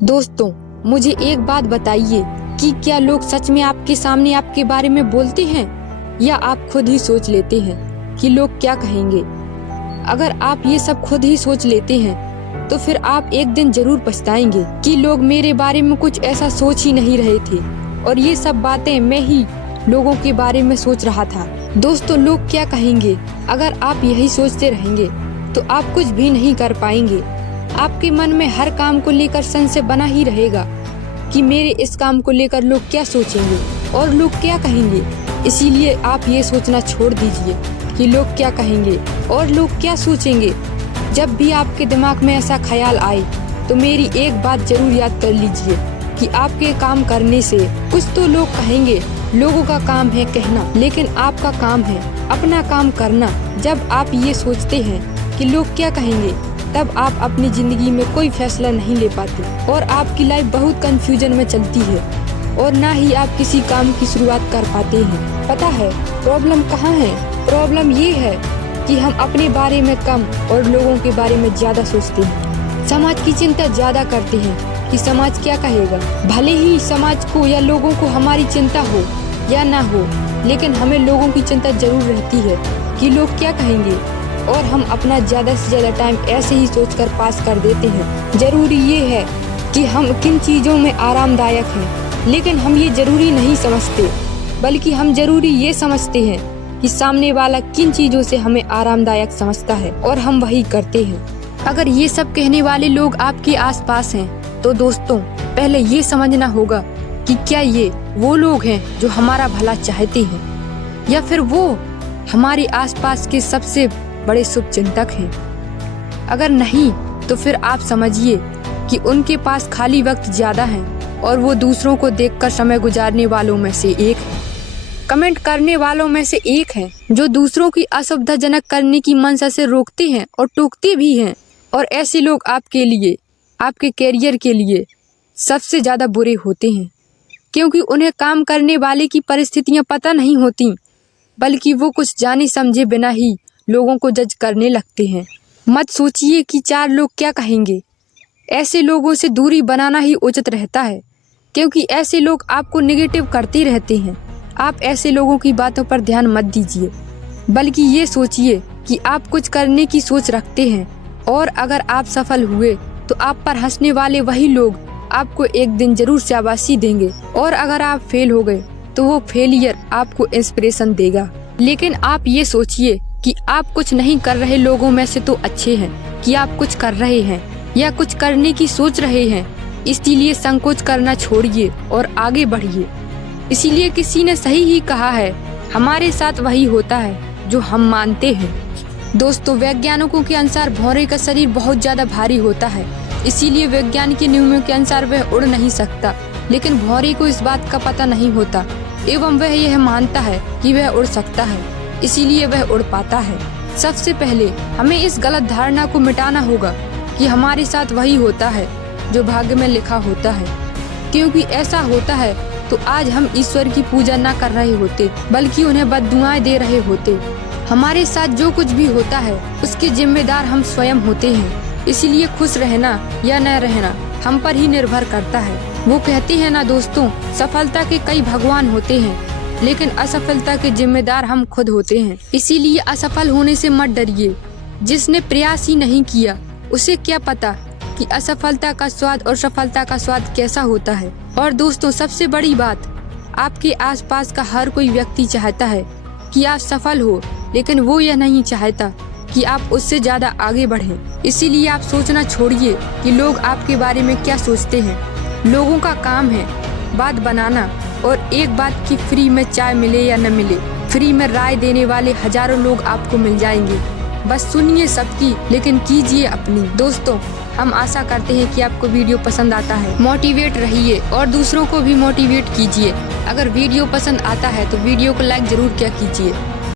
दोस्तों, मुझे एक बात बताइए कि क्या लोग सच में आपके सामने आपके बारे में बोलते हैं या आप खुद ही सोच लेते हैं कि लोग क्या कहेंगे। अगर आप ये सब खुद ही सोच लेते हैं तो फिर आप एक दिन जरूर पछताएंगे कि लोग मेरे बारे में कुछ ऐसा सोच ही नहीं रहे थे और ये सब बातें मैं ही लोगों के बारे में सोच रहा था। दोस्तों, लोग क्या कहेंगे, अगर आप यही सोचते रहेंगे तो आप कुछ भी नहीं कर पाएंगे। आपके मन में हर काम को लेकर संशय बना ही रहेगा कि मेरे इस काम को लेकर लोग क्या सोचेंगे और लोग क्या कहेंगे। इसीलिए आप ये सोचना छोड़ दीजिए कि लोग क्या कहेंगे और लोग क्या सोचेंगे। जब भी आपके दिमाग में ऐसा ख्याल आए तो मेरी एक बात जरूर याद कर लीजिए कि आपके काम करने से कुछ तो लोग कहेंगे। लोगों का काम है कहना, लेकिन आपका काम है अपना काम करना। जब आप ये सोचते हैं कि लोग क्या कहेंगे, तब आप अपनी जिंदगी में कोई फैसला नहीं ले पाते और आपकी लाइफ बहुत कंफ्यूजन में चलती है और ना ही आप किसी काम की शुरुआत कर पाते हैं। पता है प्रॉब्लम कहाँ है? प्रॉब्लम ये है कि हम अपने बारे में कम और लोगों के बारे में ज्यादा सोचते हैं। समाज की चिंता ज्यादा करते हैं कि समाज क्या कहेगा। भले ही समाज को या लोगों को हमारी चिंता हो या ना हो, लेकिन हमें लोगों की चिंता जरूर रहती है कि लोग क्या कहेंगे और हम अपना ज्यादा से ज्यादा टाइम ऐसे ही सोचकर पास कर देते हैं। जरूरी ये है कि हम किन चीजों में आरामदायक हैं, लेकिन हम ये जरूरी नहीं समझते, बल्कि हम जरूरी ये समझते हैं कि सामने वाला किन चीजों से हमें आरामदायक समझता है और हम वही करते हैं। अगर ये सब कहने वाले लोग आपके आसपास हैं, तो दोस्तों पहले ये समझना होगा कि क्या ये वो लोग हैं जो हमारा भला चाहते हैं या फिर वो हमारे आसपास के सबसे बड़े शुभचिंतक हैं। अगर नहीं तो फिर आप समझिए कि उनके पास खाली वक्त ज्यादा है और वो दूसरों को देखकर समय गुजारने वालों में से एक है, कमेंट करने वालों में से एक है, जो दूसरों की असुविधाजनक करने की मंशा से रोकते हैं और टोकते भी हैं। और ऐसे लोग आपके लिए, आपके कैरियर के लिए सबसे ज्यादा बुरे होते हैं, क्योंकि उन्हें काम करने वाले की परिस्थितियां पता नहीं होती, बल्कि वो कुछ जाने समझे बिना ही लोगों को जज करने लगते हैं। मत सोचिए कि चार लोग क्या कहेंगे। ऐसे लोगों से दूरी बनाना ही उचित रहता है, क्योंकि ऐसे लोग आपको नेगेटिव करते रहते हैं। आप ऐसे लोगों की बातों पर ध्यान मत दीजिए, बल्कि ये सोचिए कि आप कुछ करने की सोच रखते हैं और अगर आप सफल हुए तो आप पर हंसने वाले वही लोग आपको एक दिन जरूर शाबाशी देंगे, और अगर आप फेल हो गए तो वो फेलियर आपको इंस्पिरेशन देगा। लेकिन आप ये सोचिए कि आप कुछ नहीं कर रहे लोगों में से तो अच्छे हैं कि आप कुछ कर रहे हैं या कुछ करने की सोच रहे हैं। इसलिए संकोच करना छोड़िए और आगे बढ़िए। इसीलिए किसी ने सही ही कहा है, हमारे साथ वही होता है जो हम मानते हैं। दोस्तों, वैज्ञानिकों के अनुसार भौरे का शरीर बहुत ज्यादा भारी होता है, इसीलिए वैज्ञानिक नियमों के अनुसार वह उड़ नहीं सकता। लेकिन भौरे को इस बात का पता नहीं होता एवं वह यह मानता है कि वह उड़ सकता है, इसीलिए वह उड़ पाता है। सबसे पहले हमें इस गलत धारणा को मिटाना होगा कि हमारे साथ वही होता है जो भाग्य में लिखा होता है, क्योंकि ऐसा होता है तो आज हम ईश्वर की पूजा न कर रहे होते, बल्कि उन्हें बद्दुआएं दे रहे होते। हमारे साथ जो कुछ भी होता है उसके जिम्मेदार हम स्वयं होते हैं, इसीलिए खुश रहना या न रहना हम पर ही निर्भर करता है। वो कहते हैं ना दोस्तों, सफलता के कई भगवान होते हैं, लेकिन असफलता के जिम्मेदार हम खुद होते हैं। इसीलिए असफल होने से मत डरिए। जिसने प्रयास ही नहीं किया उसे क्या पता कि असफलता का स्वाद और सफलता का स्वाद कैसा होता है। और दोस्तों, सबसे बड़ी बात, आपके आसपास का हर कोई व्यक्ति चाहता है कि आप सफल हो, लेकिन वो यह नहीं चाहता कि आप उससे ज्यादा आगे बढ़ें। इसीलिए आप सोचना छोड़िए कि लोग आपके बारे में क्या सोचते हैं। लोगों का काम है बात बनाना, और एक बात की फ्री में चाय मिले या न मिले, फ्री में राय देने वाले हजारों लोग आपको मिल जाएंगे। बस सुनिए सबकी, लेकिन कीजिए अपनी। दोस्तों, हम आशा करते हैं कि आपको वीडियो पसंद आता है। मोटिवेट रहिए और दूसरों को भी मोटिवेट कीजिए। अगर वीडियो पसंद आता है तो वीडियो को लाइक जरूर किया कीजिए।